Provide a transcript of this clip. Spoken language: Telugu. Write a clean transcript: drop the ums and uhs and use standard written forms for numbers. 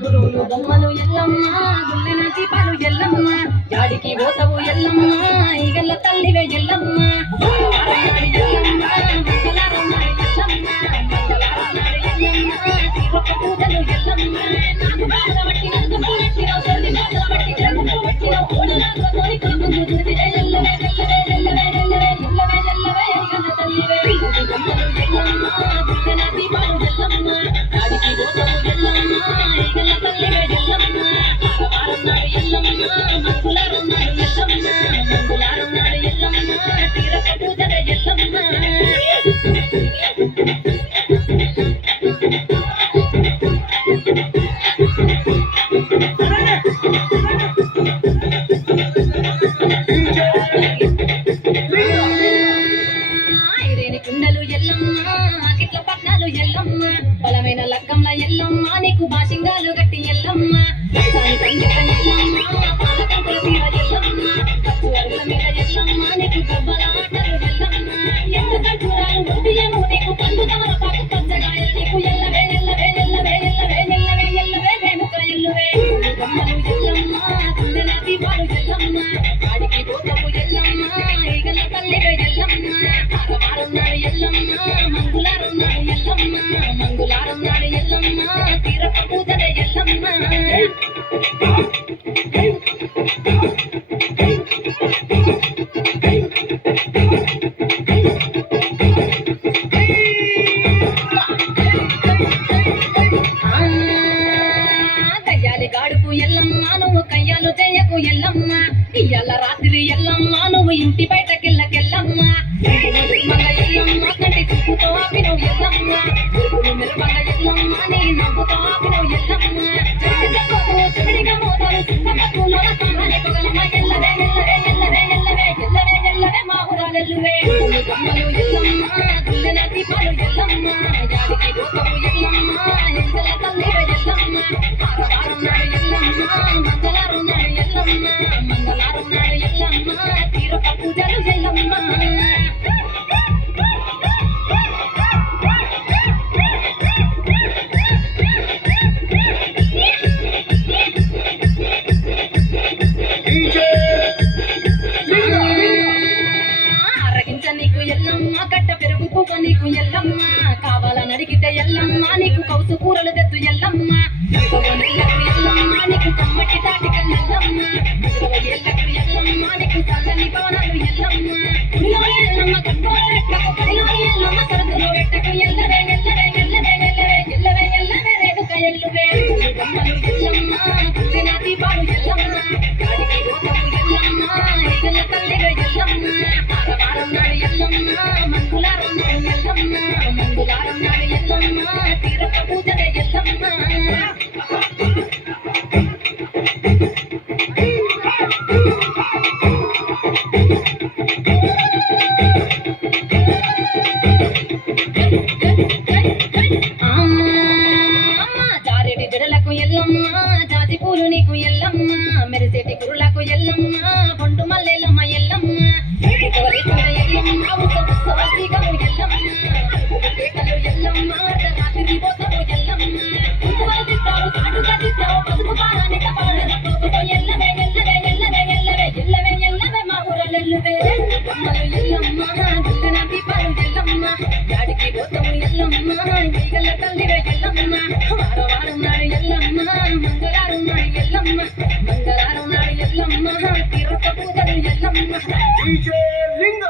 గురువులు బొమ్మలు ఎల్లమ్మ గుళ్ళిన దీపాలు ఎల్లమ్మ జాడికి పోతవు ఎల్లమ్మ ఈగల్ల తల్లివే ఎల్లమ్మ పూజలు ఎల్లమ్మ కుండలు ఎల్లమ్మ కిట్ల పట్నాలు ఎల్లమ్మ బలమైన లగ్గంల ఎల్లమ్మ నీకు బాసింగాలు గట్టి ఎల్లమ్మ నీకు గబ్బల ఆటలు ఎల్లమ్మ ఎంత చూరాలు నీకు పండు తమర పాకు పచ్చగాయలు నీకు ఎల్లవే ఎల్లవే ఎల్లవే ఎల్లవే ఎల్లవే ఎల్లవే వెనుక ఎల్లువే బొమ్మలు ఎల్లమ్మ గుండెల దీపాలు ఎల్లమ్మ వాడికి పోతవు ఎల్లమ్మ ఈగల తల్లివే ఎల్లమ్మ ఆరవారున్నాడు ఎల్లమ్మ మంగులారున్నాడు ఎల్లమ్మ మంగులారున్నాడు ఎల్లమ్మ తీరక పూజలే ఎల్లమ్మ గాడుపు ఎల్లమ్మ నువ్వు కయ్యాలు చెయ్యకు ఎల్లమ్మ ఇయ్యాల రాత్రి ఎల్లమ్మ నువ్వు ఇంటి బయటకెళ్ళకెళ్ళమ్మ మగ ఎల్లమ్మ కంటి చూపుతో ఆపినవు ఎల్లమ్మ మెరుమగ ఎల్లమ్మ నీ నవ్వుతో ఆపినవు ఎల్లమ్మ చెడిగా మోతాలు సింహపట్టులో సామాన్య పొగలమ్మ ఎల్లవే ఎల్లవే ఎల్లవే ఎల్లవే ఎల్లవే ఎల్లవే మా ఊరాలెల్లువే బొమ్మలు ఎల్లమ్మ గుళ్ళెన దీపాలు ఎల్లమ్మ జాడికి పోతవు ఎల్లమ్మ ఎంతల తల్లివే ఎల్లమ్మ ఆరవారున్నాడు ఎల్లమ్మ మంగళారున్నాడు ఎల్లమ్మ మంగళారున్నాడు ఎల్లమ్మ తీరక పూజలు ఎల్లమ్మ అరగించ నీకు ఎల్లమ్మ గడ్డ పెరుగు పువ్వ నీకు ఎల్లమ్మ కావాలని అడిగితే ఎల్లమ్మ నీకు కౌసు కూరలు తెద్దు ఎల్లమ్మ ఎల్లమ్మ నీకు కమ్మటి తాటికల్ ఎల్లమ్మ 20 ఏళ్ళకు ఎల్లమ్మ నీకు చల్లని భవనాలు ఎల్లమ్మ ఎల్లమ్మ కట్టుకోల పెట్టకు పడిలోని ఎల్లమ్మ సరదులో పెట్టకు ఎల్లవే ఎల్లవే ఎల్లవే ఎల్లవే ఎల్లవే ఎల్లవే రేణుక ఎల్లువే బొమ్మలు ఎల్లమ్మ గుళ్ళిన దీపాలు ఎల్లమ్మ గాడికి పోతవు ఎల్లమ్మ ఈగల తల్లివే ఎల్లమ్మ ఆరవారున్నాడు ఎల్లమ్మ మంగులారున్నాడు ఎల్లమ్మ మంగులారున్నాడు ఎల్లమ్మ తీరక పూజలే ఎల్లమ్మ జారెడి జడలకు ఎల్లమ్మ జాజి పూలు నీకు ఎల్లమ్మ మెరిసేటి గురులకు ఎల్లమ్మ బొండు మల్లెలమ్మ ఎల్లమ్మ ఎల్లమ్మ ఉత్సవము ఎల్లమ్మ ఎల్లమ్మ రాత్రి పోతవు ఎల్లమ్మ కాటుగా తిస్తావు పసుపు పారానిక ఎల్లవే ఎల్లవే ఎల్లవే ఎల్లవే ఎల్లవే ఎల్లవే మా ఊరలెల్లువే బొమ్మలు ఎల్లమ్మ గుళ్ళిన దీపాలు ఎల్లమ్మ జాడికి పోతవు ఎల్లమ్మ ఈగల తల్లివే ఎల్లమ్మ వారవారున్నాడు ఎల్లమ్మ మంగళారున్నాడు ఎల్లమ్మ మంగళారున్నాడు ఎల్లమ్మ తీరక పూజలు ఎల్లమ్మ లింగ